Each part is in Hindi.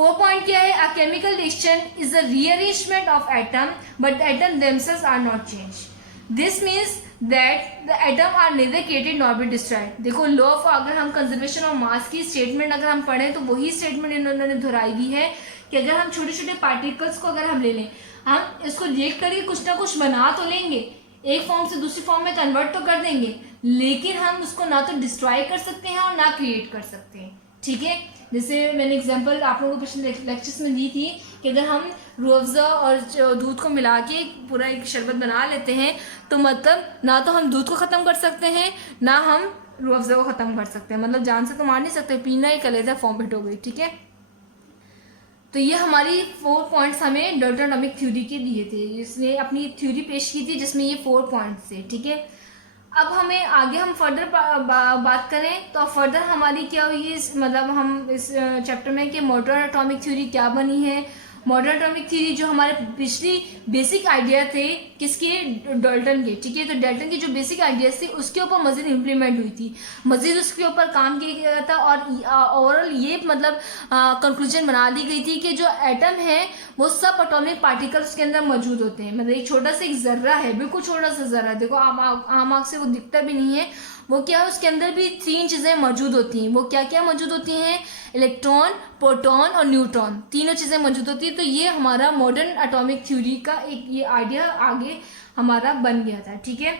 4 पॉइंट क्या है? A chemical reaction is a rearrangement of atom but the atom themselves are not change. This means that the atom are neither created not be destroyed. देखो लॉ ऑफ, अगर हम कंजर्वेशन ऑफ मास की स्टेटमेंट अगर हम पढ़ें तो वही स्टेटमेंट इन्होंने दोहराई हुई है कि अगर हम छोटे छोटे पार्टिकल्स को अगर हम ले लें, हम इसको देख करके कुछ ना कुछ बना तो लेंगे, एक फॉर्म से दूसरी फॉर्म में कन्वर्ट तो कर देंगे, लेकिन हम उसको ना तो डिस्ट्रॉय कर सकते हैं और ना क्रिएट कर सकते हैं. ठीक है, जैसे मैंने एग्जांपल आप लोगों को पिछले लेक्चर्स में दी थी कि अगर हम रूह अफ़ज़ा और दूध को मिला के पूरा एक शरबत बना लेते हैं तो मतलब ना तो हम दूध को ख़त्म कर सकते हैं ना हम रूह अफ़ज़ा को ख़त्म कर सकते हैं, मतलब जान से तो मार नहीं सकते, पीना एक अलग फॉर्मेट हो गई. ठीक है, तो ये हमारी 4 पॉइंट्स हमें डाल्टन एटॉमिक थ्योरी के दिए थे, इसने अपनी थ्योरी पेश की थी जिसमें ये 4 पॉइंट्स थे. ठीक है, अब हमें आगे हम फर्दर बात करें तो फर्दर हमारी क्या हुई, मतलब हम इस चैप्टर में कि मॉडर्न एटॉमिक थ्योरी क्या बनी है. मॉडर्न एटॉमिक थ्योरी जो हमारे पिछली बेसिक आइडिया थे किसके? डाल्टन के. ठीक है, तो डाल्टन की जो बेसिक आइडियाज थे उसके ऊपर मजीद इम्प्लीमेंट हुई थी, मजीद उसके ऊपर काम किया गया था और ओवरऑल ये मतलब कंक्लूजन बना दी गई थी कि जो एटम है वो सब एटॉमिक पार्टिकल्स के अंदर मौजूद होते हैं. मतलब एक छोटा सा एक जर्रा है, बिल्कुल छोटा सा जर्रा, देखो आम आँख से वो दिखता भी नहीं है, वो क्या है उसके अंदर भी 3 चीज़ें मौजूद होती हैं. वो क्या क्या मौजूद होती हैं? इलेक्ट्रॉन, प्रोटॉन और न्यूट्रॉन, तीनों चीज़ें मौजूद होती है. तो ये हमारा मॉडर्न एटॉमिक थ्योरी का एक ये आइडिया आगे हमारा बन गया था. ठीक है,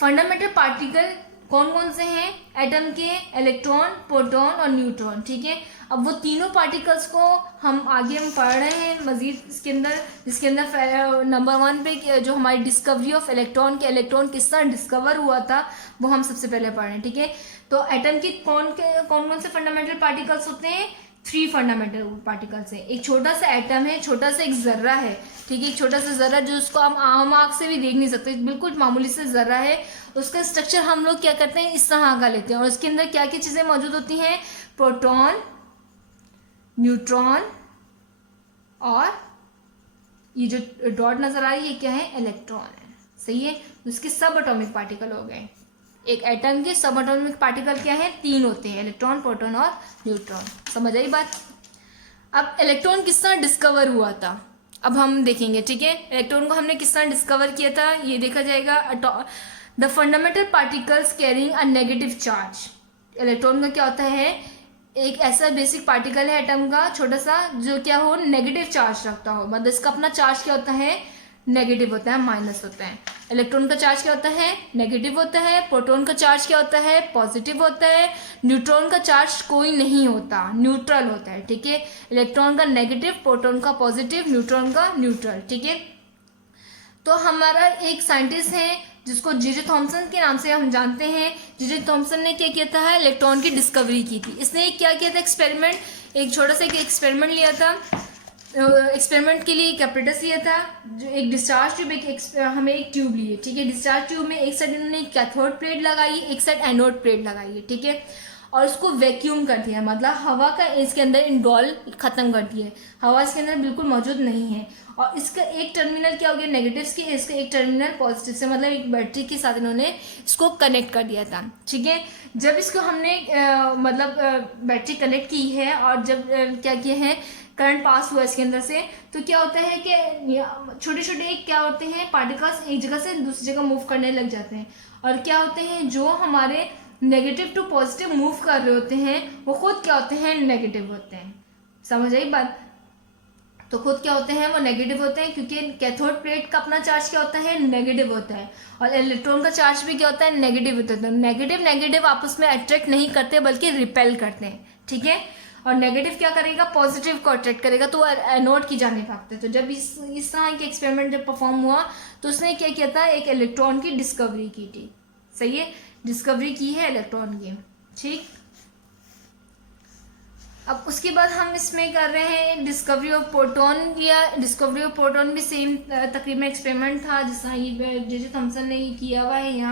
फंडामेंटल पार्टिकल कौन कौन से हैं एटम के? इलेक्ट्रॉन, प्रोटॉन और न्यूट्रॉन. ठीक है, अब वो तीनों पार्टिकल्स को हम आगे हम पढ़ रहे हैं मजीद इसके अंदर, जिसके अंदर नंबर 1 पे जो हमारी डिस्कवरी ऑफ इलेक्ट्रॉन के इलेक्ट्रॉन किस तरह डिस्कवर हुआ था वो हम सबसे पहले पढ़ रहे हैं. ठीक है, तो एटम के कौन से फंडामेंटल पार्टिकल्स होते हैं? 3 फंडामेंटल पार्टिकल्स हैं. एक छोटा सा एटम है, छोटा सा एक जर्रा है. ठीक है, एक छोटा सा जर्रा जो उसको हम आम आँख से भी देख नहीं सकते, बिल्कुल मामूली से जर्रा है. उसका स्ट्रक्चर हम लोग क्या करते हैं? इस तरह का लेते हैं और उसके अंदर क्या क्या चीज़ें मौजूद होती हैं? प्रोटॉन, न्यूट्रॉन और ये जो डॉट नजर आ रही है ये क्या है? इलेक्ट्रॉन है. सही है, उसके सब एटॉमिक पार्टिकल हो गए. एक एटम के सब एटॉमिक पार्टिकल क्या है? 3 होते हैं, इलेक्ट्रॉन, प्रोटॉन और न्यूट्रॉन. समझ आई बात? अब इलेक्ट्रॉन किस तरह डिस्कवर हुआ था अब हम देखेंगे. ठीक है, इलेक्ट्रॉन को हमने किस तरह डिस्कवर किया था ये देखा जाएगा. The fundamental particles carrying a negative charge. Electron का क्या होता है? एक ऐसा बेसिक पार्टिकल है एटम का छोटा सा जो क्या हो? नेगेटिव चार्ज रखता हो, मतलब इसका अपना चार्ज क्या होता है? नेगेटिव होता है, माइनस होता है. इलेक्ट्रॉन का चार्ज क्या होता है? नेगेटिव होता है. प्रोटॉन का चार्ज क्या होता है? पॉजिटिव होता है. न्यूट्रॉन का चार्ज कोई नहीं होता, न्यूट्रल होता है. ठीक है, इलेक्ट्रॉन का नेगेटिव, प्रोटॉन का पॉजिटिव, न्यूट्रॉन का न्यूट्रल. ठीक है, तो हमारा एक साइंटिस्ट है जिसको जे थॉमसन के नाम से हम जानते हैं. जे थॉमसन ने क्या किया था? इलेक्ट्रॉन की डिस्कवरी की थी. इसने क्या किया था? एक्सपेरिमेंट, एक छोटा सा एक एक्सपेरिमेंट लिया था. एक्सपेरिमेंट के लिए एक एपरेटस लिया था, जो एक डिस्चार्ज ट्यूब, हमें एक ट्यूब ली है. ठीक है, डिस्चार्ज ट्यूब में एक साइड इन्होंने कैथोड प्लेट लगाई है, एक साइड एनोड प्लेट लगाई है. ठीक है, और उसको वैक्यूम कर दिया, मतलब हवा का इसके अंदर इनडॉल खत्म कर दिया है, हवा इसके अंदर बिल्कुल मौजूद नहीं है. और इसका एक टर्मिनल क्या हो गया? नेगेटिव की, इसका एक टर्मिनल पॉजिटिव से, मतलब एक बैटरी के साथ इन्होंने इसको कनेक्ट कर दिया था. ठीक है, जब इसको हमने बैटरी कनेक्ट की है और जब क्या किए हैं, करंट पास हुआ इसके अंदर से, तो क्या होता है कि छोटे छोटे क्या होते हैं? पार्टिकल्स एक जगह से दूसरी जगह मूव करने लग जाते हैं. और क्या होते हैं? जो हमारे नेगेटिव टू पॉजिटिव मूव कर रहे होते हैं वो खुद क्या होते हैं? नेगेटिव होते हैं. समझ आई बात? तो खुद क्या होते हैं? वो नेगेटिव होते हैं, क्योंकि कैथोड प्लेट का अपना चार्ज क्या होता है? नेगेटिव होता है. और इलेक्ट्रॉन का चार्ज भी क्या होता है? नेगेटिव होता है. तो नेगेटिव नेगेटिव आपस में अट्रैक्ट नहीं करते बल्कि रिपेल करते हैं. ठीक है, और नेगेटिव क्या करेगा? पॉजिटिव को अट्रैक्ट करेगा, तो एनोड की जाने भागते हैं. तो जब इस तरह के एक्सपेरिमेंट जब परफॉर्म हुआ तो उसने क्या किया था? एक इलेक्ट्रॉन की डिस्कवरी की थी. सही है, डिस्कवरी की है इलेक्ट्रॉन की. ठीक, अब उसके बाद हम इसमें कर रहे हैं डिस्कवरी ऑफ प्रोटॉन. या डिस्कवरी ऑफ प्रोटॉन भी सेम तकरीबन एक्सपेरिमेंट था जिस तरह ये जे थॉमसन ने किया हुआ है यहाँ.